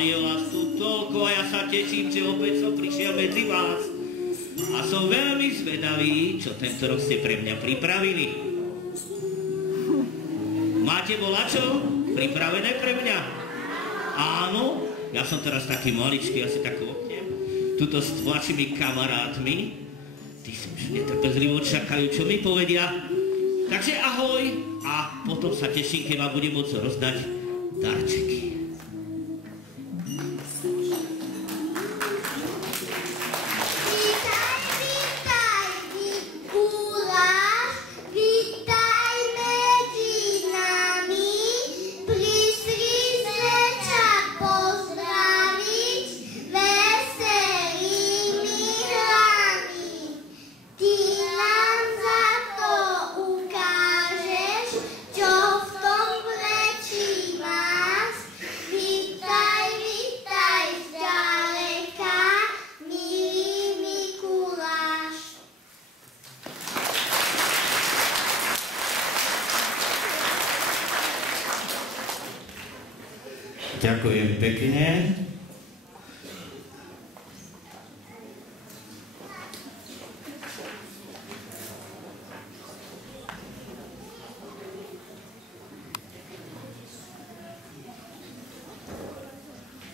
je vás tu toľko a ja sa teším, že opäť som prišiel medzi vás. A som veľmi zvedavý, čo tento rok ste pre mňa pripravili. Máte volačo pripravené pre mňa? Áno, ja som teraz taký maličký, asi tak oknem. Tuto s vašimi kamarátmi. Tí si už netrpezlivo čakajú, čo mi povedia. Takže ahoj a potom sa teším, keď vám budem môcť rozdať darčeky. Ďakujem pekne.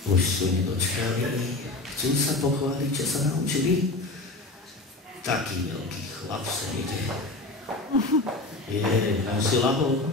Už sú nedočkali, chcú sa pochváliť, čo sa naučili. Taký veľký chlap sa ide. On si lahol.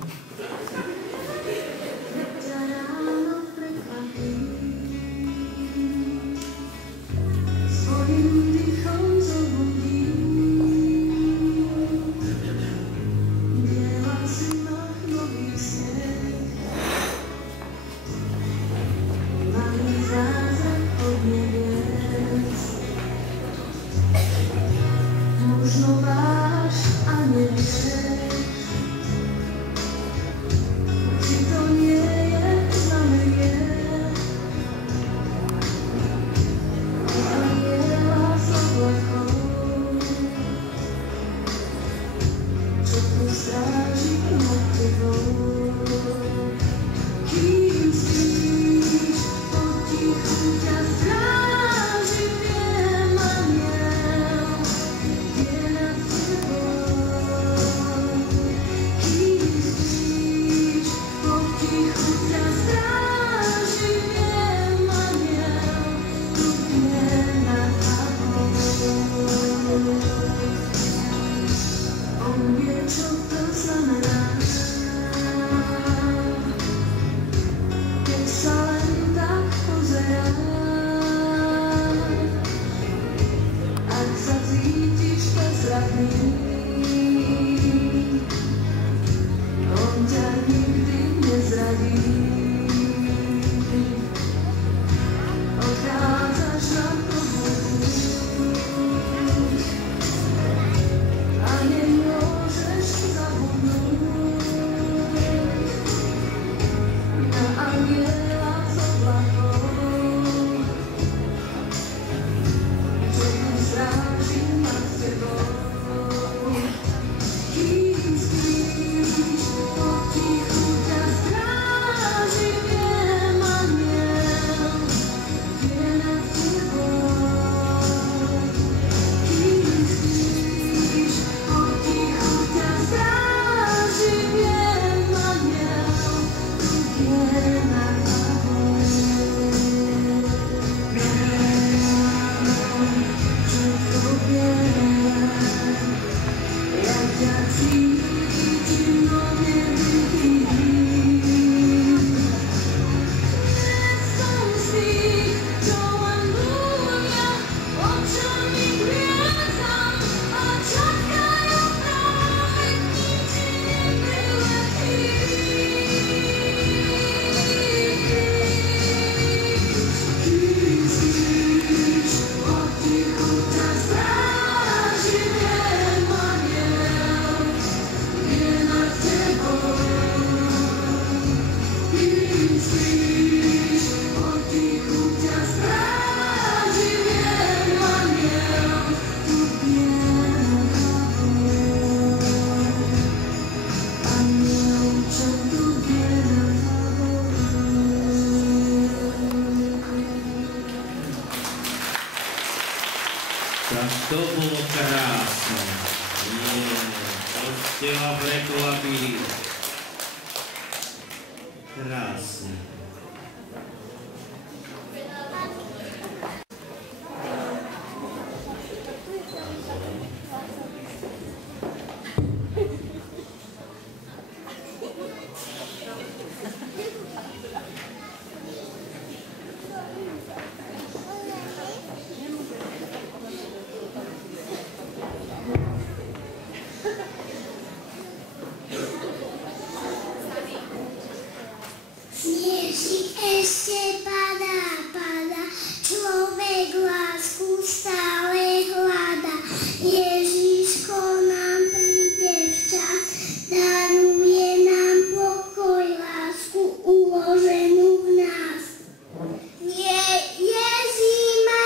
To bolo krásne. To ste ma prekvapili. Krásne. Sniežik ešte padá, človek lásku stále hľadá. Ježiško nám príde včas, daruje nám pokoj, lásku uloženú v nás. Nie je zima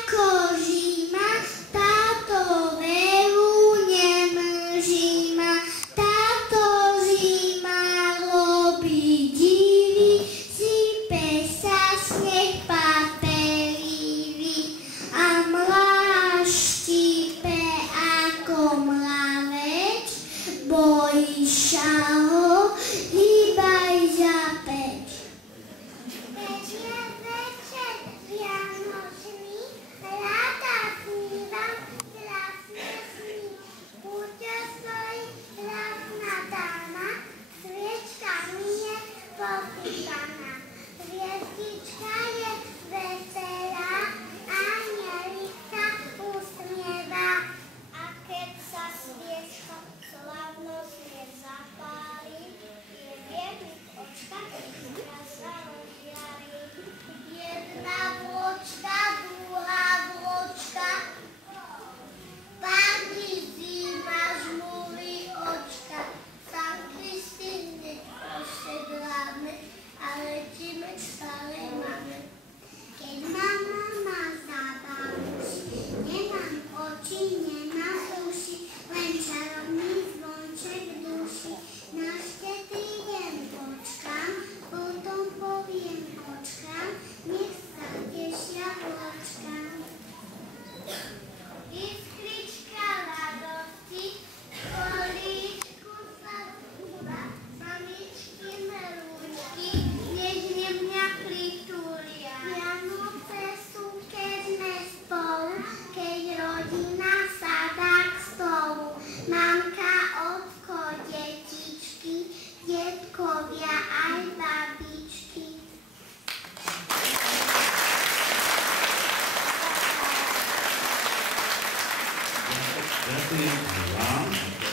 ako zima, táto veru nemrží ma, táto zima robí divy, sype sa sneh papelivý a mláž štípe ako mlaveč, bojíš sa ho, hýbaj za peč. Večer, večer, vianočný, rada snívam, krásne sny. Púťa stojí, krásna dáma, sviečka mi je popísaná. Hviezdička je veselá, anjelik sa usmieva. A keď sa sviečka slávnostne zapáli, je viednik očka, ktorá sa rozžiari. Jedna vločka, druhá vločka, Páni zima žmúri očka. Sám Kristýne osedláme, a letíme stále máme. Keď ma mama zabavuši, nemám oči, nemám uši, len čarovný zvonček v duši. Na štedrý deň počkám, potom poviem kočkám, nech sa tešia vločkám. Iskrička radosti, kolíčku sa zúba, mamičky melúčky, nežne mňa pritúlia. Vianoce sú, keď sme spolu, keď rodina sadá k stolu. Mamka, ocko, detičky, detkovia aj babičky. Ďakujem vám,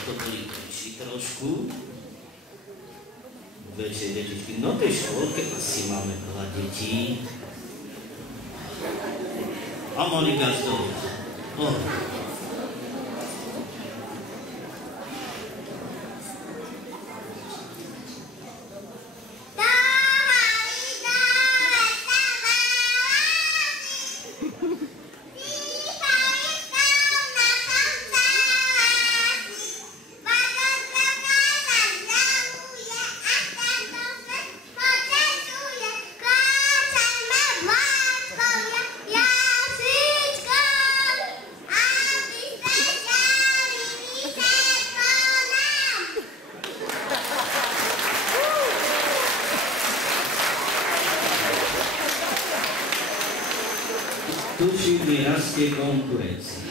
to boli prišli trošku. Väčšie detičky. No tej škôlke asi máme veľa detí. A mali gazdovia. Tuším, mi rastie konkurencia.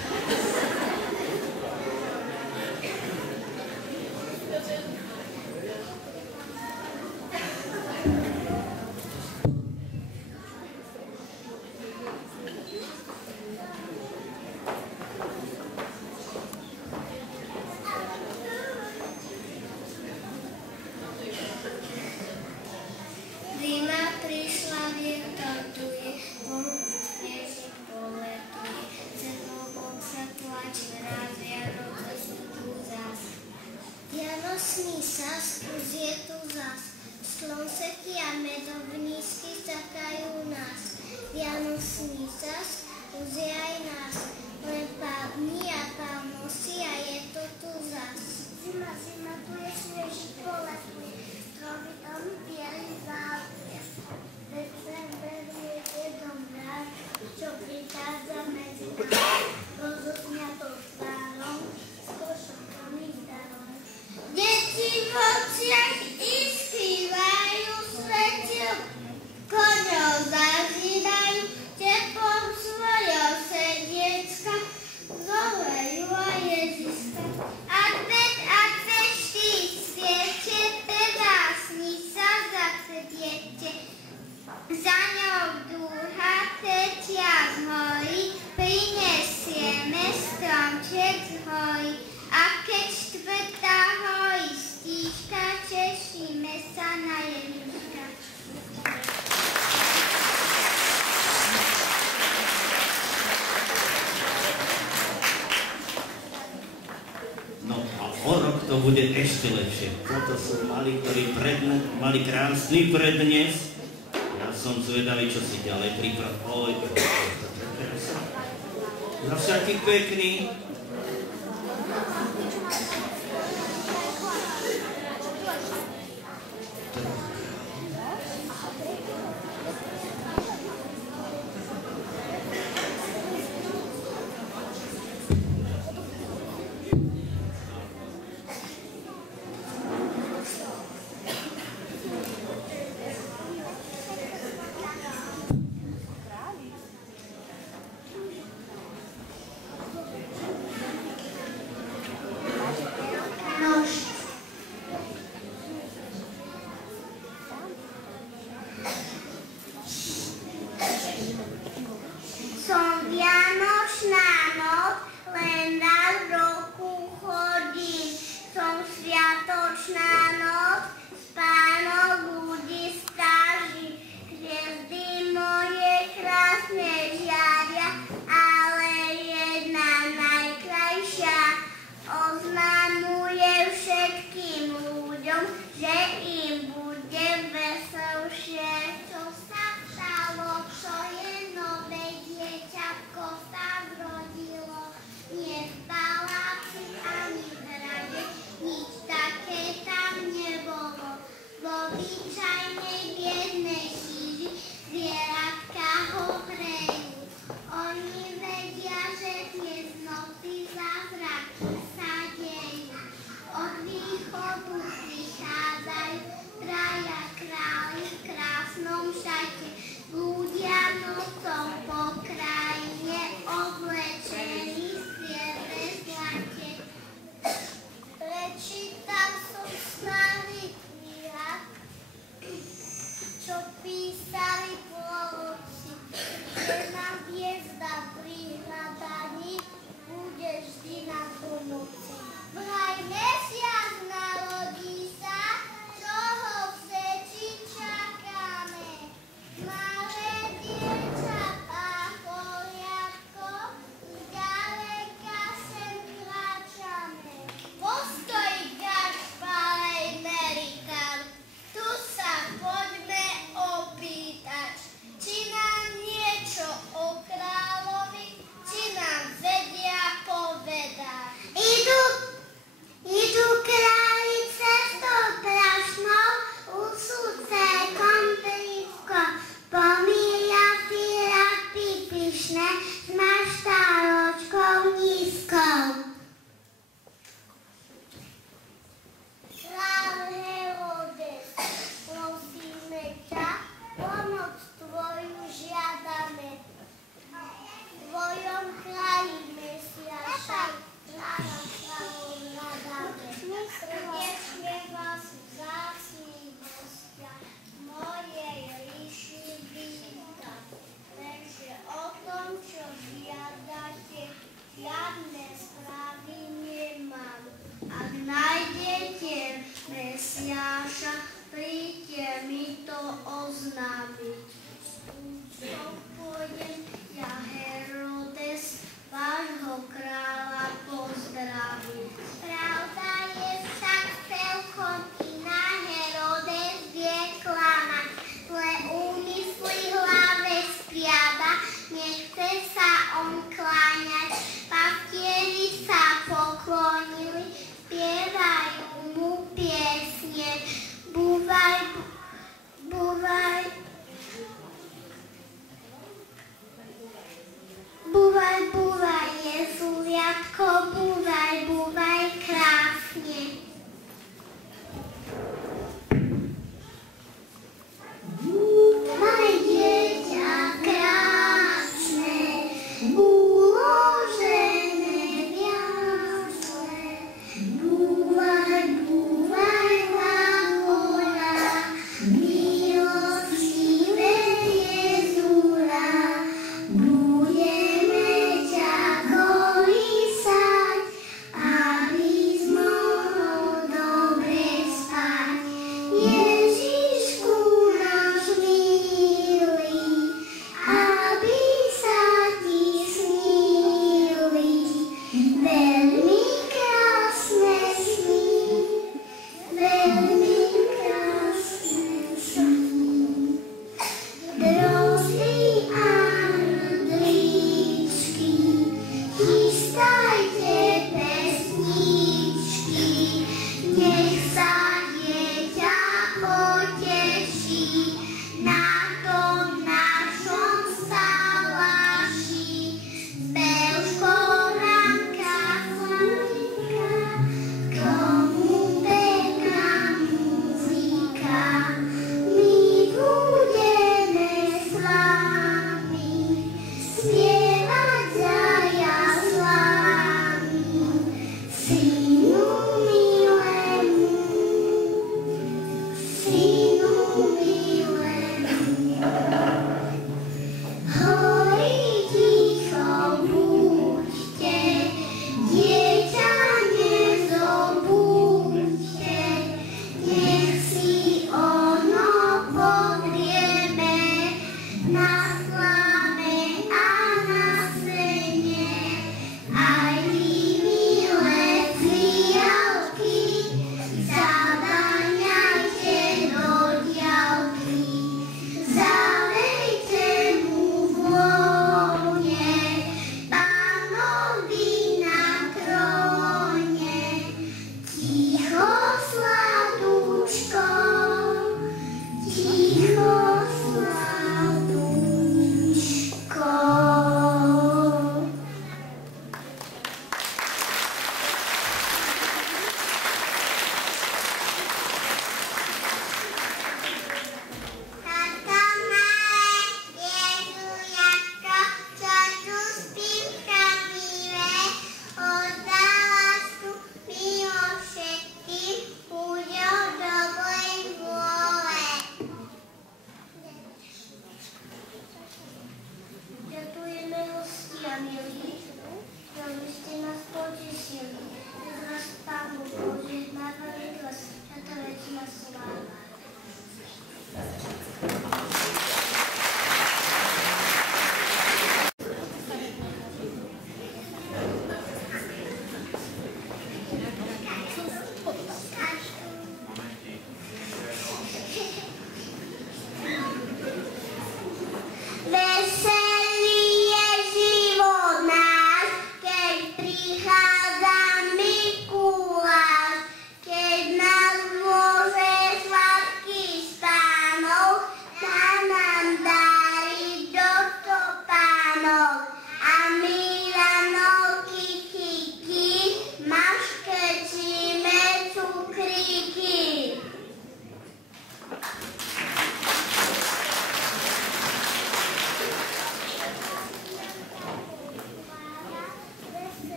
Zima prišla, vietor duje, snežík poletuje, cez obok sa tlačí mráz, Vianoce sú tu zas. Vianočný sas, už je tu zas, slonseky a medovníčky čakajú nás. Vianočný sas, už je aj nás, len pár dní a pár nocí a je to tu zas. Zima, zima, tu je snežík poletuje, stromy tam bielý záleje. December je jednom rád, čo prichádza medzi nás. otec hojí, a keď štvrtá hojí stíška, tešíme sa na Ježiška. No a o rok to bude ešte lepšie. Toto sú mali, ktorí mali krásny prednes. Ja som zvedavý, čo si ďalej pripravil. Za všaký pekný.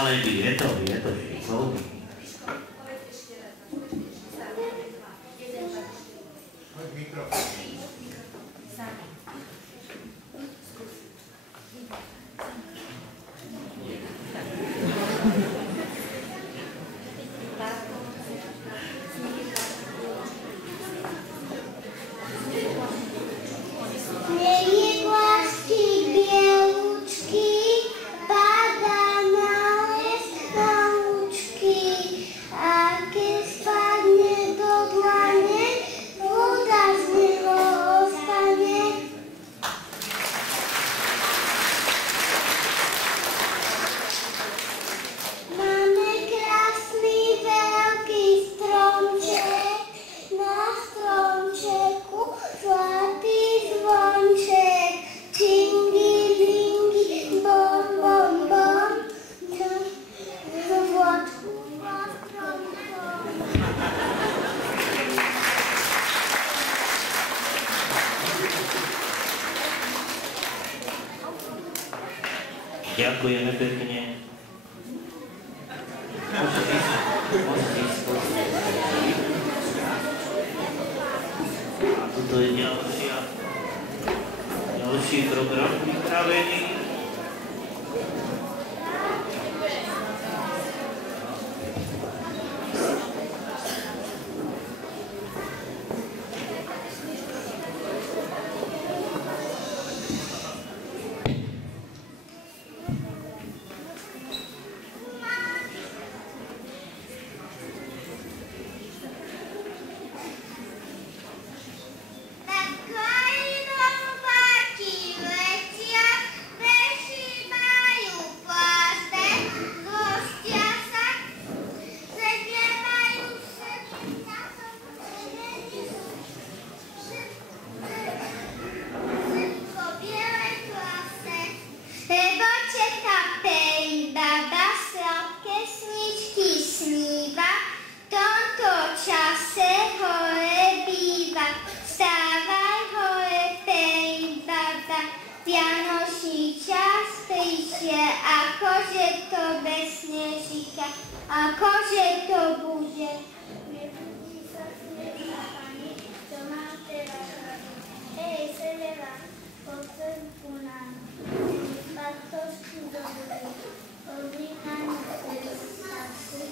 ale je to šikovný. Pada na les na lúčky. Ďakujeme pekne. Môžete ísť. A tuto je ďalší program pripravený. Akože to bude. Nebudí sa snežná pani, čo mám teraz robiť. Hej, Severa, poď ku nám. Bartošku dobrý, oblíkaný srdcaku,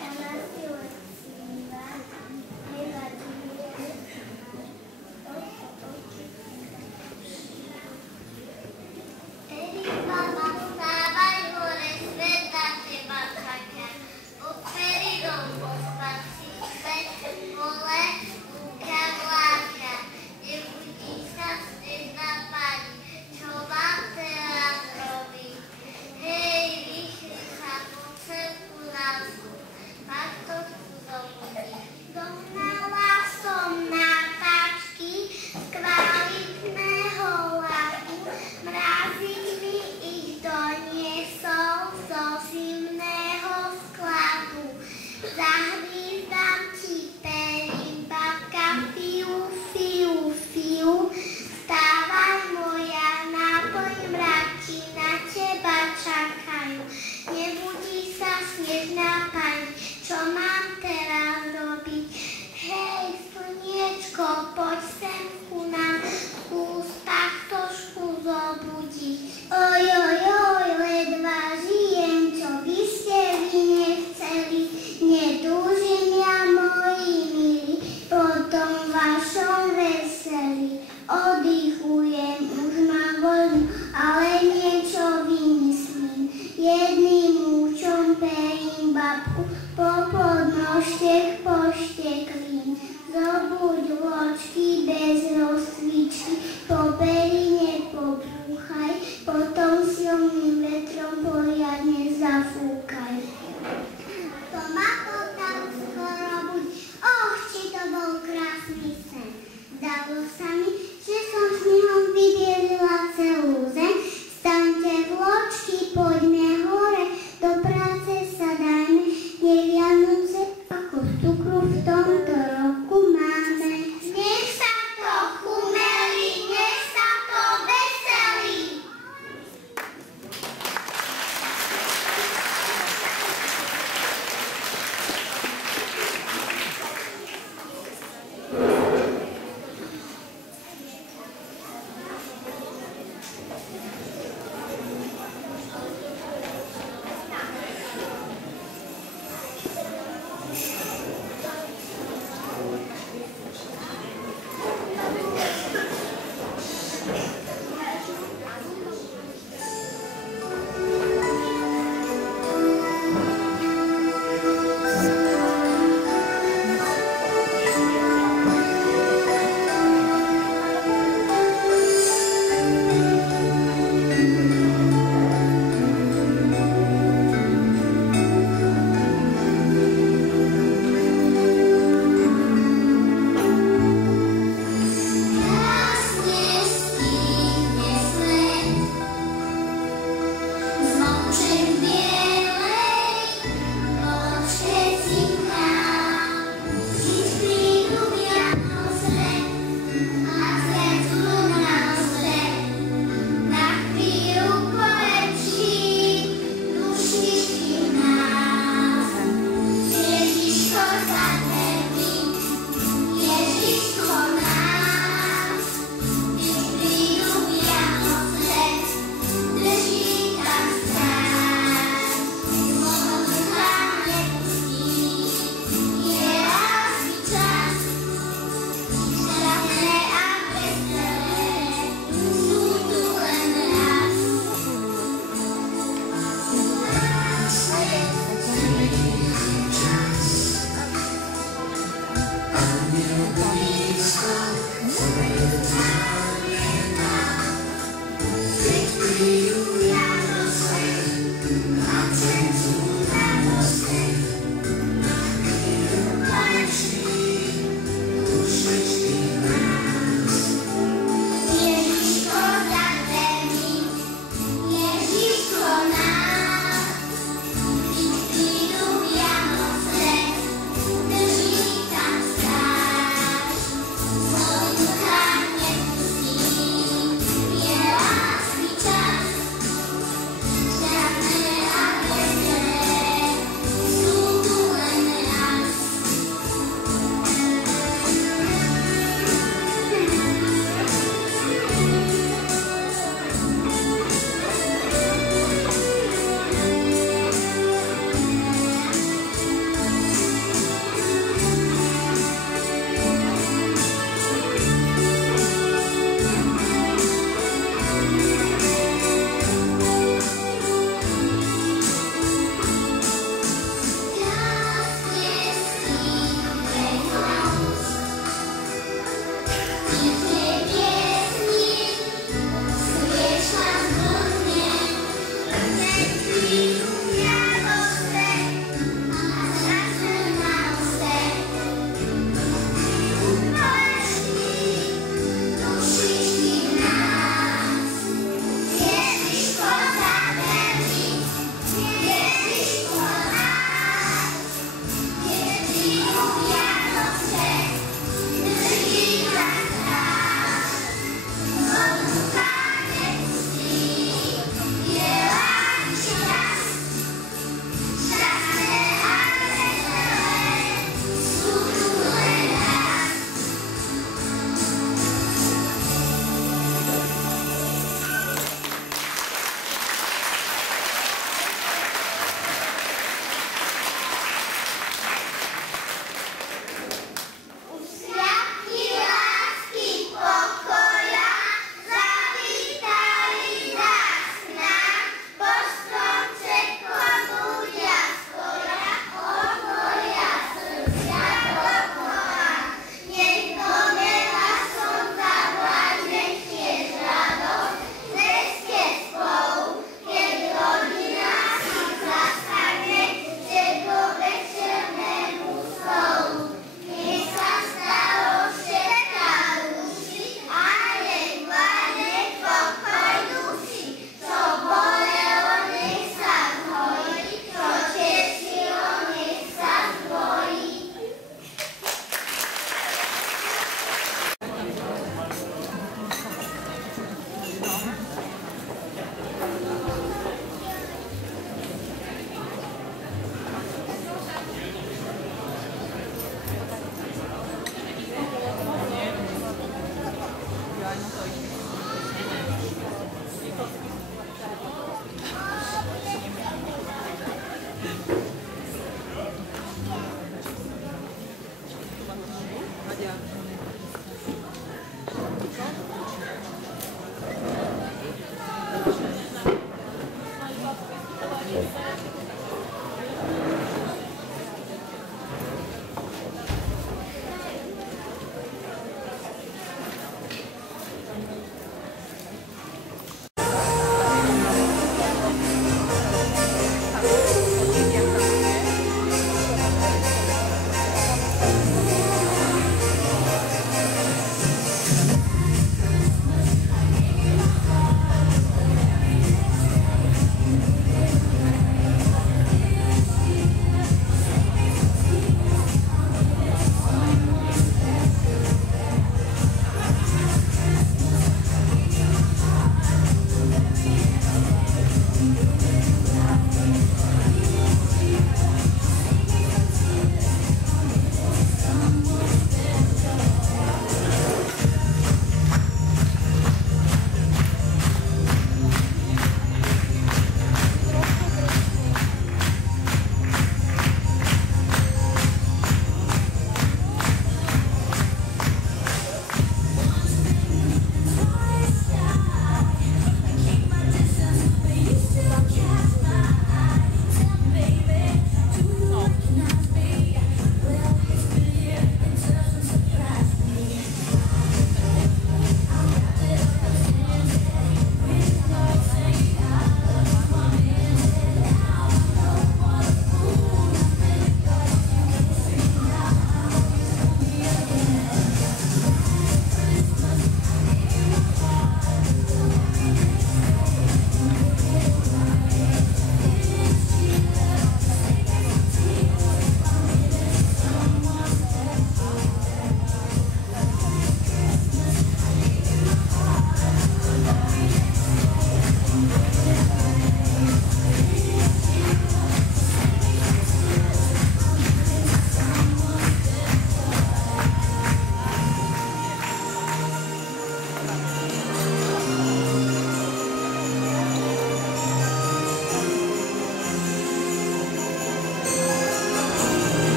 ona si lecíva, nevadí je oči. Eri, mama, vstávaj hore, sveta teba čaká. Peridom pospať si späť pole, lúka vláka. Nebudí sa snežná pani, čo mám teraz robiť. Hej, vyšli sa po celku lásku, Bartošku zobudí. Dohnala som na tačky z kvalitného laku, mrazík mi ich doniesol zo zimného skladu. Zahvízdam ti perím, babka, fiu, fiu, fiu. Vstávaj moja, náplň mraky na teba čakajú. Nebudí sa snežná pani, čo mám teraz robiť? Hej, slniečko, poď sem ku nám, skús taktošku zobudiť. Ojojoj, ledva žijem, čo by ste vy nechceli. Nedúžim ja, moji milí, po tom vašom veseli. Oddychujem